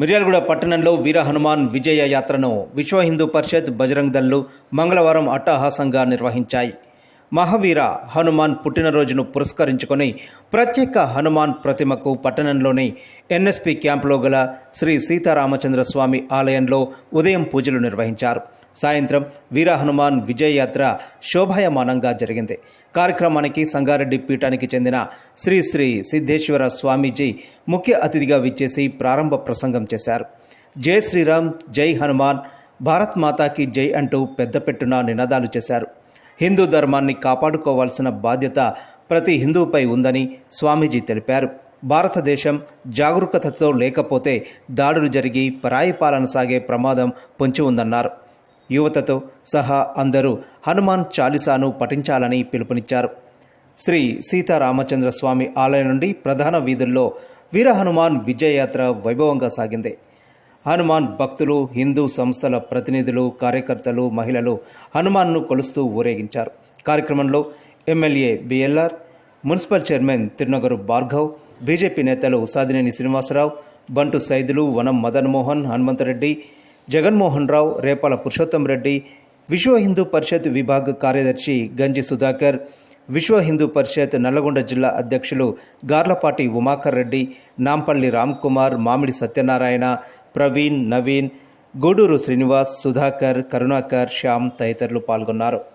మిర్యాలగూడ పట్టణంలో వీర హనుమాన్ విజయ యాత్రను విశ్వ హిందూ పరిషత్ బజరంగ్ దళ్ళు మంగళవారం అట్టహాసంగా నిర్వహించాయి. మహావీర హనుమాన్ పుట్టినరోజును పురస్కరించుకొని ప్రత్యేక హనుమాన్ ప్రతిమకు పట్టణంలోని ఎన్ఎస్పి క్యాంపులో గల శ్రీ సీతారామచంద్ర స్వామి ఆలయంలో ఉదయం పూజలు నిర్వహించారు. సాయంత్రం వీర హనుమాన్ విజయయాత్ర శోభాయమానంగా జరిగింది. కార్యక్రమానికి సంగారెడ్డి పీఠానికి చెందిన శ్రీ శ్రీ సిద్ధేశ్వర స్వామీజీ ముఖ్య అతిథిగా విచ్చేసి ప్రారంభ ప్రసంగం చేశారు. జై శ్రీరామ్ జై హనుమాన్ భారత్ మాతాకి జై అంటూ పెద్దపెట్టున నినాదాలు చేశారు. హిందూ ధర్మాన్ని కాపాడుకోవాల్సిన బాధ్యత ప్రతి హిందువుపై ఉందని స్వామీజీ తెలిపారు. భారతదేశం జాగరూకతతో లేకపోతే దాడులు జరిగి పరాయి పాలన సాగే ప్రమాదం పొంచి ఉందన్నారు. యువతతో సహా అందరూ హనుమాన్ చాలీసాను పఠించాలని పిలుపునిచ్చారు. శ్రీ సీతారామచంద్ర స్వామి ఆలయం నుండి ప్రధాన వీధుల్లో వీర హనుమాన్ విజయయాత్ర వైభవంగా సాగింది. హనుమాన్ భక్తులు హిందూ సంస్థల ప్రతినిధులు కార్యకర్తలు మహిళలు హనుమాన్ను కొలుస్తూ ఊరేగించారు. కార్యక్రమంలో MLA BLR municipal chairman Tirunagaru Bhargav BJP నేతలు సాదినేని శ్రీనివాసరావు బంటు సైదులు వనం మదన్మోహన్ హనుమంతరెడ్డి జగన్మోహన్ రావు రేపాల పురుషోత్తం రెడ్డి విశ్వ హిందూ పరిషత్ విభాగ కార్యదర్శి గంజి సుధాకర్ విశ్వ హిందూ పరిషత్ నల్లగొండ జిల్లా అధ్యక్షులు గార్లపాటి ఉమాకర్ రెడ్డి నాంపల్లి రామ్కుమార్ మామిడి సత్యనారాయణ ప్రవీణ్ నవీన్ గూడూరు శ్రీనివాస్ సుధాకర్ కరుణాకర్ శ్యామ్ తదితరులు పాల్గొన్నారు.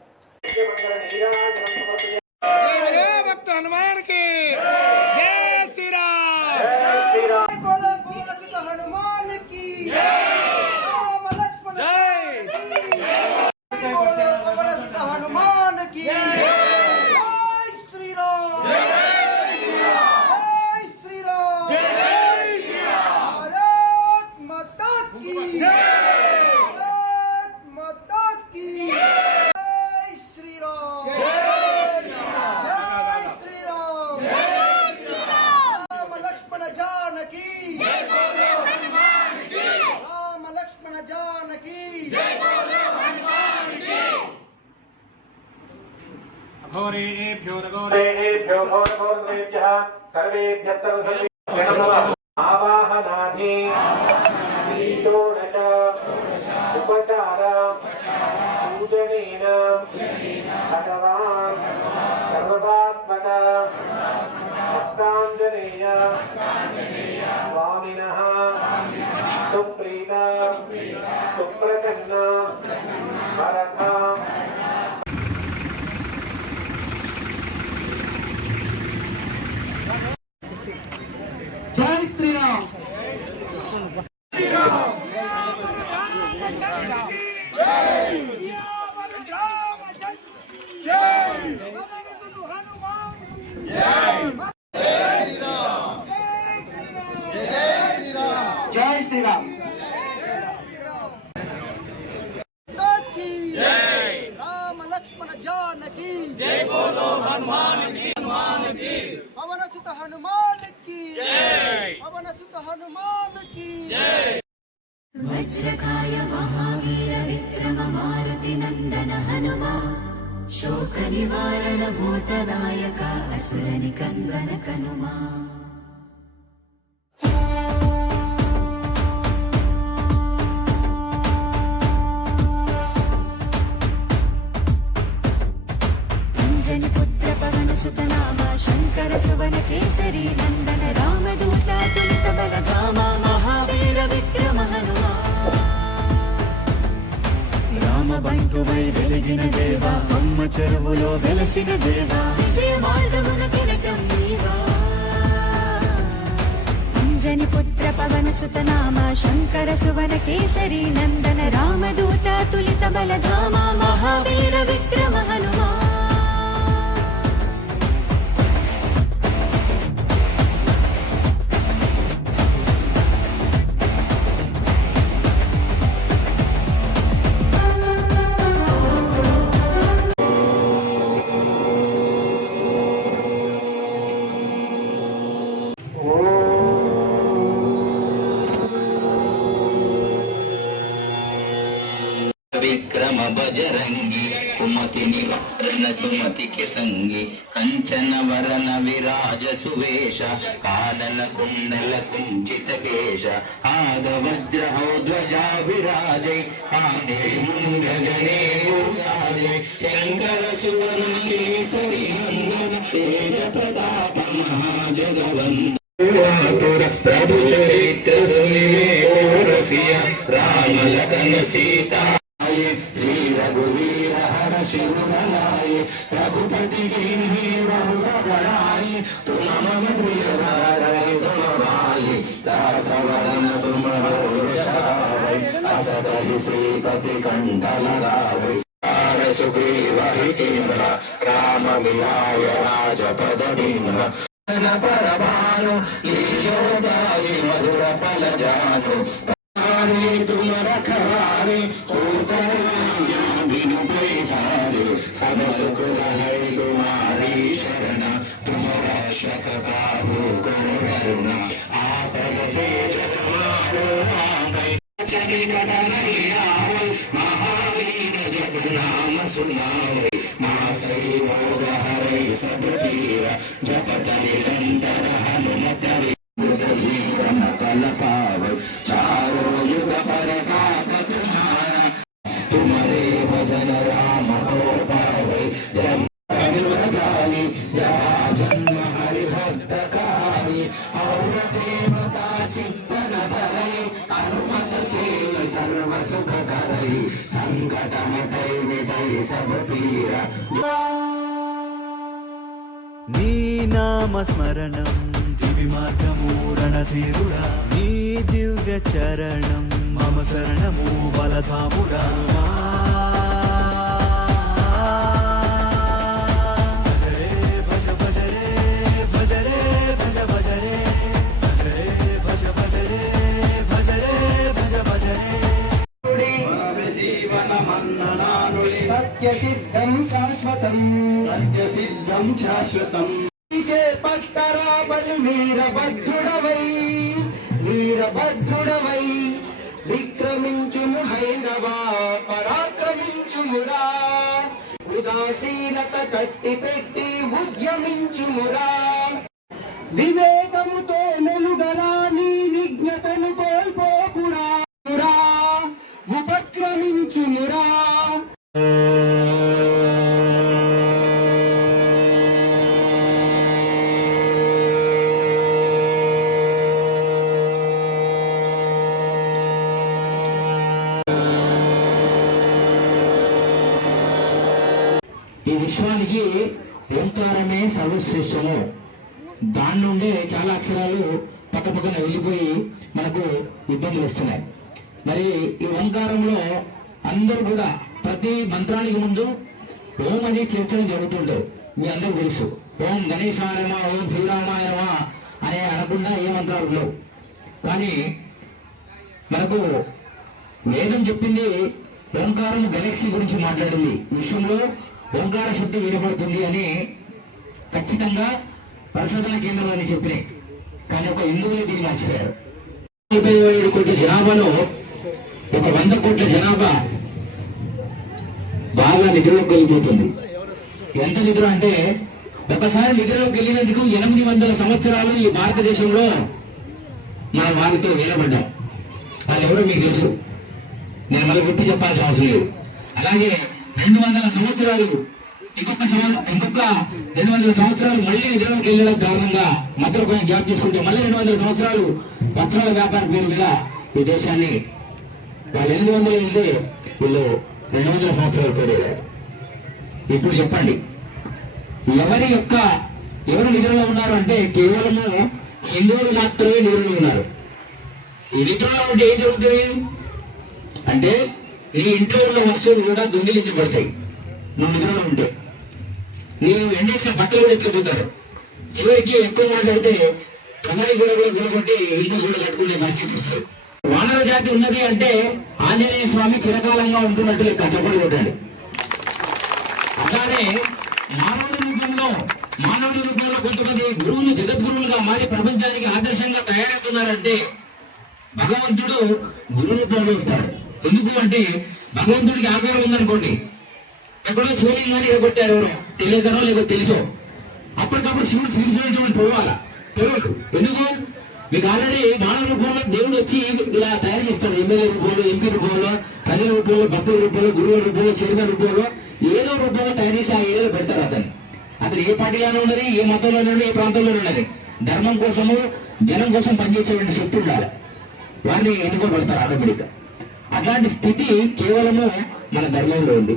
Para శోక నివారణ భూతదాయక అసురని కందన కనుమా. చెరువులో దేవా విజయ మార్గమున కిరటం నీవా అంజని పుత్ర పవన సుతనామ శంకర సువన కేసరి నందన రామదూత తులిత బలధామ మహావీర విక్రమ సుమతికి సంగి కంచన వరన విరాజ సువేష కానన కుండల కుంచిత కేశ ఆద వజ్ర శంకర సువనందీశ్వరి తేజ ప్రతాప ప్రభు చరిత్ర రామ లగన సీత रघुपति की बड़ाई तुम मम प्रिय भरई सुनवाई सहसवरन तुम होशाई अस कंठ लगाई सुग्रीव राम विहाय राजपद बिन्ह परमाणु लीलोदायि मधुर फल जानु तुम रखवारे बिनु पैसारे सब सुख है तुम्हारी शरण तुम रक्षक काहू को करुणा आपद तेज समारो आंगई चली कटनैया महावीर जग नाम सुनावे मासई मोग हरै सब तीर जपत निरंतर हनुमत विबुध जीवन कल సరి సంకటముపై నిదై సమతీర నీ నామ స్మరణం దివి మార్గము నీ దివ్య చరణం మమ శరణము బలధాముడా సత్య సిద్ధం శాశ్వతం. సత్య సిద్ధం శాశ్వతం. పట్టరాపది వీరభద్రుడవై వీరభద్రుడవై. విక్రమించుము హైందవా పరాక్రమించుమురా ఉదాసీనత కట్టి పెట్టి ఉద్యమించుమురా వివేకముతో మెలుగలా ఈ విశ్వానికి ఓంకారమే సర్వశ్రేష్టము. దాని నుండే చాలా అక్షరాలు పక్క పక్కన వెళ్ళిపోయి మనకు ఇబ్బందులు వస్తున్నాయి. మరి ఈ ఓంకారంలో అందరూ కూడా ప్రతి మంత్రానికి ముందు ఓం అని చేర్చడం జరుగుతుంటుంది మీ అందరూ తెలుసు. ఓం గణేశాయనమా ఓం శ్రీరామాయనమా అనే అనకుండా ఏ మంత్రాలు లేవు కానీ మనకు వేదం చెప్పింది ఓంకారం గెలాక్సీ గురించి మాట్లాడింది. విశ్వంలో ఓంకార శుద్ధి వినపడుతుంది అని ఖచ్చితంగా పరిశోధన కేంద్రం అని చెప్పినాయి. కానీ ఒక హిందువులే దీన్ని మర్చిపోయారు. నలభై ఏడు కోట్ల జనాభాలో ఒక వంద కోట్ల జనాభా బాగా నిద్రలోకి వెళ్ళిపోతుంది. ఎంత నిద్ర అంటే ఒకసారి నిద్రలోకి వెళ్ళినందుకు ఎనిమిది వందల సంవత్సరాలు ఈ భారతదేశంలో మనం వారితో వేలబడ్డాం వాళ్ళు ఎవరో మీకు తెలుసు. నేను మళ్ళీ గుర్తు చెప్పాల్సిన అవసరం లేదు. అలాగే రెండు వందల సంవత్సరాలు. ఇంకొక ఇంకొక రెండు వందల సంవత్సరాలు మళ్ళీ నిద్రలోకి వెళ్ళడం కారణంగా మద్దతు కొంచెం గ్యాప్ తీసుకుంటే మళ్ళీ రెండు వందల సంవత్సరాలు వస్త్రాల వ్యాపారం పేరు మీద ఈ దేశాన్ని వాళ్ళు ఎనిమిది వందలు వెళ్తే వీళ్ళు రెండు వందల సంవత్సరాలు కోరారు ఇప్పుడు చెప్పండి. ఎవరి యొక్క ఎవరు నిద్రలో ఉన్నారు అంటే కేవలము హిందువులు మాత్రమే నిధులు ఉన్నారు. ఈ నిధులలో ఉంటే ఏం జరుగుతుంది? అంటే నీ ఇంట్లో ఉన్న వస్తువులు కూడా దొంగిలించబడతాయి. నువ్వు నిద్రలో ఉంటే. నీవు ఎండేసిన బట్టలు కూడా ఎత్తుకుపోతారు. చివరికి ఎక్కువ మాట్లాడితే కమలి కూడా కూడా గుణగొట్టి ఇల్లు కూడా కట్టుకునే పరిస్థితి వస్తుంది. వానర జాతి ఉన్నది అంటే ఆంజనేయ స్వామి చిరకాలంగా ఉంటున్నట్టు లెక్క చెప్పలు కొట్టాడు. అలానే మానవుడి రూపంలో మానవుడి రూపంలో కొంతమంది గురువులు జగద్గురువులుగా మారి ప్రపంచానికి ఆదర్శంగా తయారవుతున్నారంటే భగవంతుడు గురు రూపంలో వస్తాడు. ఎందుకు అంటే భగవంతుడికి ఆకారం ఉందనుకోండి ఎక్కడో శివలింగాన్ని ఎగొట్టారు ఎవరో? తెలియదనో లేదో తెలుసో? అప్పటికప్పుడు శివుడు శ్రీశైలం పోవాలా? పోవద్దు ఎందుకు? మీకు ఆల్రెడీ మానవ రూపంలో దేవుడు వచ్చి ఇలా తయారు చేస్తాడు. ఎమ్మెల్యే రూపంలో ఎంపీ రూపంలో ప్రజల రూపంలో భక్తుల రూపంలో గురువుల రూపంలో చైర్మన్ రూపంలో ఏదో రూపంలో తయారు చేసి ఆ ఏదో పెడతారు అతను. అతను ఏ పార్టీలోనే ఉన్నది ఏ మతంలోనే ఉన్నది ఏ ప్రాంతంలోనే ఉన్నది. ధర్మం కోసము జనం కోసం పనిచేసేటువంటి శక్తి ఉండాలి. వారిని ఎన్నుకోబడతారు ఆటోమేటిక్గా. అట్లాంటి స్థితి కేవలము మన ధర్మంలో ఉంది.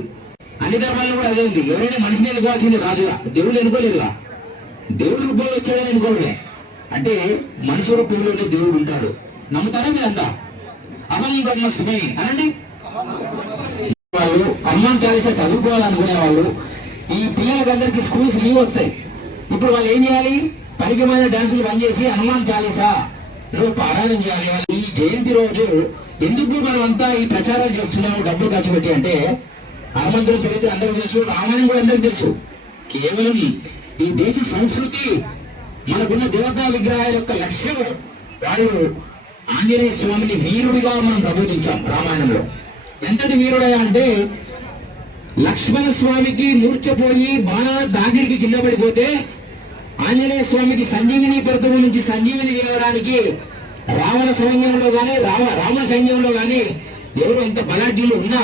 అన్ని ధర్మాల్లో కూడా అదే ఉంది. ఎవరైనా మనిషిని ఎన్నుకోవాల్సింది రాజుగా. దేవుడు ఎన్నుకోలేదుగా దేవుడు రూపంలో వచ్చాడని ఎన్నుకోవడమే. అంటే మనిషి రూపంలోనే దేవుడు ఉంటాడు. నమ్ముతారా మీరంతా? అమలు బ్రహ్మస్మి అనండి? వాళ్ళు అమ్మని చాలీసా చదువుకోవాలనుకునే వాళ్ళు ఈ పిల్లలకందరికి స్కూల్స్ లీవ్ వస్తాయి. ఇప్పుడు వాళ్ళు ఏం చేయాలి? పరిగమైన డాన్సులు పనిచేసి చేసి హనుమాన్ చాలీసా పారాయణం చేయాలి ఈ జయంతి రోజు ఎందుకు మనం అంతా ఈ ప్రచారాలు చేస్తున్నాము డబ్బులు ఖర్చు పెట్టి అంటే హనుమంతుడి చరిత్ర అందరికీ తెలుసు రామాయణం కూడా అందరికీ తెలుసు. కేవలం ఈ దేశ సంస్కృతి మనకున్న దేవతా విగ్రహాల యొక్క లక్ష్యం వాళ్ళు ఆంజనేయ స్వామిని వీరుడిగా మనం ప్రబోధించాం రామాయణంలో. ఎంతటి వీరుడయా అంటే లక్ష్మణ స్వామికి నూర్చపోయి బాణ దాగిడికి కింద పడిపోతే ఆంజనేయ స్వామికి సంజీవిని పర్వతం నుంచి సంజీవిని చేయడానికి రావణ సైన్యంలో గాని రామ రామ సైన్యంలో గాని ఎవరు అంత బలాఢ్యులు ఉన్నా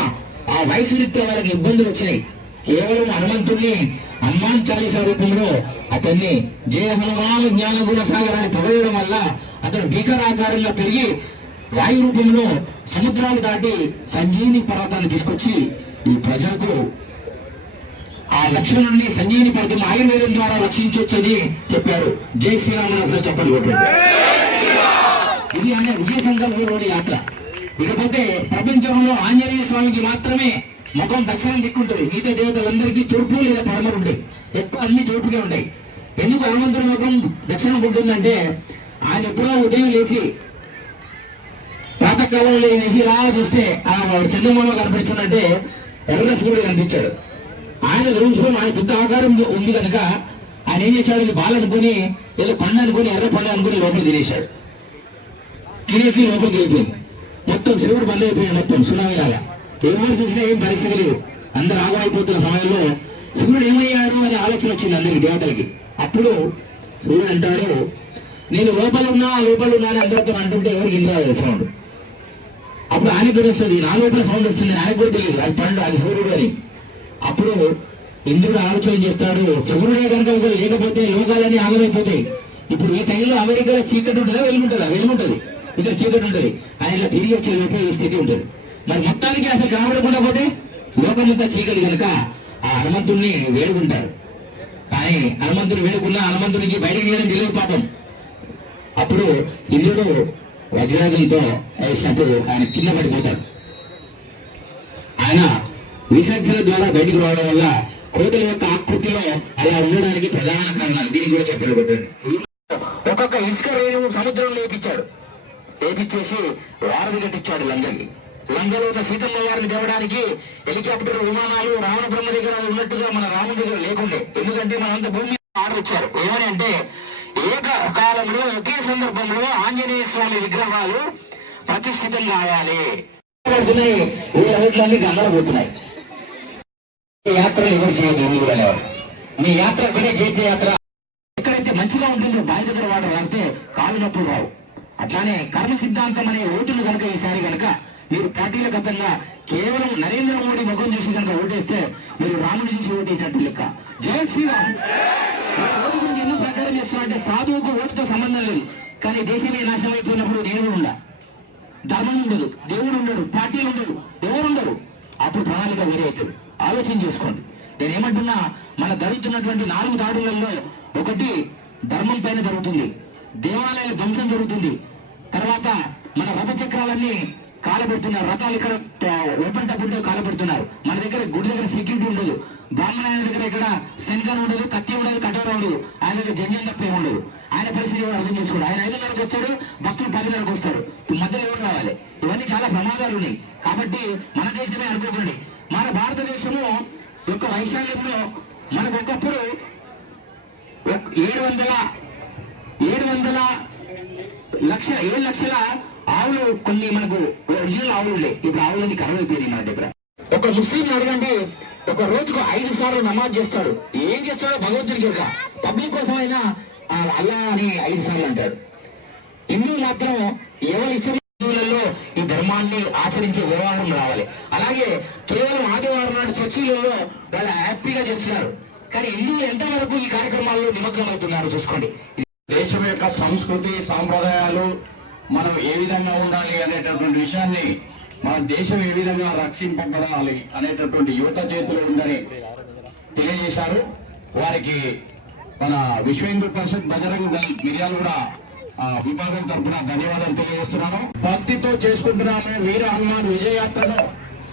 ఆ వయసు రీత్యా వాళ్ళకి ఇబ్బందులు వచ్చినాయి. కేవలం హనుమంతుణ్ణి హనుమాన్ చాలీసా రూపంలో అతన్ని జయ హనుమాన్ జ్ఞాన గుణ సాగరాన్ని పొగడడం వల్ల అతను భీకరాకారంగా పెరిగి వాయు రూపంలో సముద్రాలు దాటి సంజీవిని పర్వతాన్ని తీసుకొచ్చి ఈ ప్రజలకు ఆ లక్ష్మణుడిని సంజీవిని పడుతున్న ఆయుర్వేదం ద్వారా రక్షించవచ్చని చెప్పారు. జై శ్రీరామ్ ఒకసారి చెప్పండి కొట్టండి. ఇది అనే విజయ సంకల్పంలోని యాత్ర. ఇకపోతే ప్రపంచంలో ఆంజనేయ స్వామికి మాత్రమే ముఖం దక్షిణం దిక్కుంటుంది. మిగతా దేవతలందరికీ తూర్పు లేదా పడమరు ఉంటాయి ఎక్కువ అన్ని తూర్పుగా ఉంటాయి ఎందుకు హనుమంతుడి ముఖం దక్షిణం ఉంటుందంటే ఆయన ఎప్పుడో ఉదయం లేచి ప్రాతకాలంలో లేచి ఇలా చూస్తే ఆ వాడు చంద్రమామ కనిపిస్తున్నట్టే ఎర్ర సూర్యుడు కనిపించాడు. ఆయన గురించుకొని ఆయన పెద్ద ఆకారం ఉంది కనుక ఆయన ఏం చేశాడు? ఇది బాల్ అనుకుని ఏదో పండు అనుకుని ఎర్ర పండు అనుకుని లోపల తినేశాడు. తినేసి లోపలికి వెళ్ళిపోయింది. మొత్తం శివుడు బంద్ అయిపోయాడు మొత్తం సునామీ లాగా. ఎవరు చూసినా ఏం పరిస్థితి లేదు. అందరు ఆగమైపోతున్న సమయంలో సూర్యుడు ఏమయ్యాడు అని ఆలోచన వచ్చింది అందరికి దేవతలకి. అప్పుడు సూర్యుడు అంటాడు నేను లోపల ఉన్నా లోపల ఉన్నా అని అందరితో అంటుంటే ఎవరికి ఇంద్ర సౌండ్. అప్పుడు ఆయనకు కూడా వస్తుంది. నా లోపల సౌండ్ వస్తుంది ఆయనకు కూడా తెలియదు. అది పండు అది సూర్యుడు అని. అప్పుడు ఇంద్రుడు ఆలోచన చేస్తాడు సూర్యుడే కనుక ఒకరు లేకపోతే లోకాలన్నీ ఆగమైపోతాయి. ఇప్పుడు ఈ టైంలో అమెరికాలో చీకటి ఉంటుందా? వెలుగుంటుందా? వెలుగుంటది. ఇక్కడ చీకటి ఉంటుంది. ఆయన ఇలా తిరిగి వచ్చే లోపల ఈ స్థితి ఉంటుంది. మరి మొత్తానికి అసలు కనబడకుండా పోతే లోకమంతా చీకటి కనుక ఆ హనుమంతుడిని వేడుకుంటారు. కానీ హనుమంతుడు వేడుకున్న హనుమంతుడికి బయటకు తీయడం తెలియదు పాపం. అప్పుడు ఇంద్రుడు వజ్రాజంతో వేసినప్పుడు ఆయన కింద పడిపోతాడు. ఆయన విసర్జన ద్వారా బయటికి రావడం వల్ల కోతల యొక్క ఆకృతిలో అలా ఉండడానికి ప్రధాన కారణాలు దీనికి కూడా చెప్పారు కొట్టండి ఒక్కొక్క ఇసుక రేణువు సముద్రంలో లేపించాడు లేపించేసి వారధి కట్టించాడు లంగకి. లంగలో ఉన్న సీతమ్మ వారిని తేవడానికి హెలికాప్టర్ విమానాలు రావణ బ్రహ్మ దగ్గర ఉన్నట్టుగా మన రాముడి దగ్గర లేకుండే. ఎందుకంటే మనంతా భూమి ఆర్డర్ ఇచ్చారు. ఏమని అంటే ఏక కాలంలో ఒకే సందర్భంలో ఆంజనేయ స్వామి విగ్రహాలు ప్రతిష్ఠితం కావాలి. పడుతున్నాయి వీళ్ళ ఓట్లన్నీ గందరపోతున్నాయి ఈ యాత్రలు ఎవరు చేయదు? ఎవరు కూడా మీ యాత్ర ఒకటే చైత్య యాత్ర. ఎక్కడైతే మంచిగా ఉంటుందో బావి దగ్గర వాటర్ వాడితే కాలు నొప్పులు రావు. అట్లానే కర్మ సిద్ధాంతం అనే ఓటును కనుక ఈసారి కనుక మీరు పార్టీల గతంగా కేవలం నరేంద్ర మోడీ ముఖం చూసి కనుక ఓటేస్తే మీరు రాముడి చూసి ఓటేసినట్టు లెక్క. జై శ్రీరామ్. ఓటు గురించి ఎందుకు ప్రచారం చేస్తున్నారంటే సాధువుకు ఓటుతో సంబంధం లేదు. కానీ దేశమే నాశనం అయిపోయినప్పుడు నేను ఉండ. ధర్మం ఉండదు దేవుడు ఉండడు పార్టీలు ఉండడు ఎవరు ఉండరు. అప్పుడు ప్రణాళిక వేరే అవుతుంది. ఆలోచన చేసుకోండి. నేను ఏమంటున్నా మన జరుగుతున్నటువంటి నాలుగు దాడులలో ఒకటి ధర్మం పైన జరుగుతుంది దేవాలయాల ధ్వంసం జరుగుతుంది తర్వాత మన రథ చక్రాలన్నీ కాలబెడుతున్నారు రథాలు ఇక్కడ ఓపెన్ టప్ ఉంటే కాలబెడుతున్నారు. మన దగ్గర గుడి దగ్గర సెక్యూరిటీ ఉండదు బ్రాహ్మణ ఆయన దగ్గర ఇక్కడ శంకర్ ఉండదు కత్తి ఉండదు కఠోర ఉండదు ఆయన దగ్గర జంజం తప్పే ఉండదు. ఆయన పరిస్థితి ఎవరు అర్థం చేసుకోడు ఆయన ఐదున్నరకు వచ్చాడు భక్తులు పదిన్నరకు వస్తారు. మధ్యలో ఎవరు రావాలి? ఇవన్నీ చాలా ప్రమాదాలు ఉన్నాయి. కాబట్టి మన దేశమే అనుకోకండి. మన భారతదేశము యొక్క వైశాల్యంలో మనకు ఒకప్పుడు ఏడు వందల ఏడు వందల లక్ష ఏడు లక్షల ఆవులు కొన్ని మనకు ఒరిజినల్ ఆవులు ఉండే. ఇప్పుడు ఆవులన్నీ కరువైపోయినాయి మన దగ్గర. ఒక ముస్లిం అడగండి. ఒక రోజుకు ఐదు సార్లు నమాజ్ చేస్తాడు. ఏం చేస్తాడో భగవంతుడికి ఎరుక పబ్లిక్ కోసం అయినా ఆ అల్లా అని ఐదు సార్లు అంటాడు. హిందువులు మాత్రం ఎవరి ఇష్టం హిందువులలో ఈ ధర్మాన్ని ఆచరించే వ్యవహారం రావాలి. అలాగే కేవలం ఆదివారం నాడు చర్చిలలో వాళ్ళు హ్యాపీగా చేస్తున్నారు కానీ హిందువులు ఎంతవరకు ఈ కార్యక్రమాల్లో నిమగ్నమవుతున్నారు చూసుకోండి. దేశం యొక్క సంస్కృతి సాంప్రదాయాలు మనం ఏ విధంగా ఉండాలి అనేటటువంటి విషయాన్ని మన దేశం ఏ విధంగా రక్షింపబడాలి అనేటటువంటి యువత చేతిలో ఉందని తెలియజేశారు. వారికి మన విశ్వ హిందూ పరిషత్ బజరంగ దళ్ మిర్యాలు కూడా ఆ, విభాగం తరఫున ధన్యవాదాలు తెలియజేస్తున్నాను. భక్తితో చేసుకుంటున్నాము వీర హనుమాన్ విజయయాత్రను.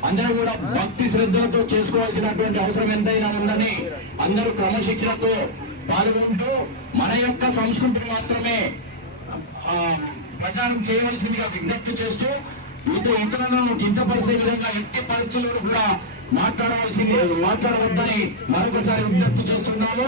అందరూ కూడా భక్తి శ్రద్ధలతో చేసుకోవాల్సినటువంటి అవసరం ఎంతైనా ఉందని అందరూ క్రమశిక్షణతో పాల్గొంటూ మన యొక్క సంస్కృతిని మాత్రమే ప్రచారం చేయవలసిందిగా విజ్ఞప్తి చేస్తూ మీతో ఇతరులను కించపరిచే విధంగా ఎట్టి పరిస్థితుల్లో కూడా మాట్లాడవలసింది మాట్లాడవద్దని మరొకసారి విజ్ఞప్తి చేస్తున్నాము.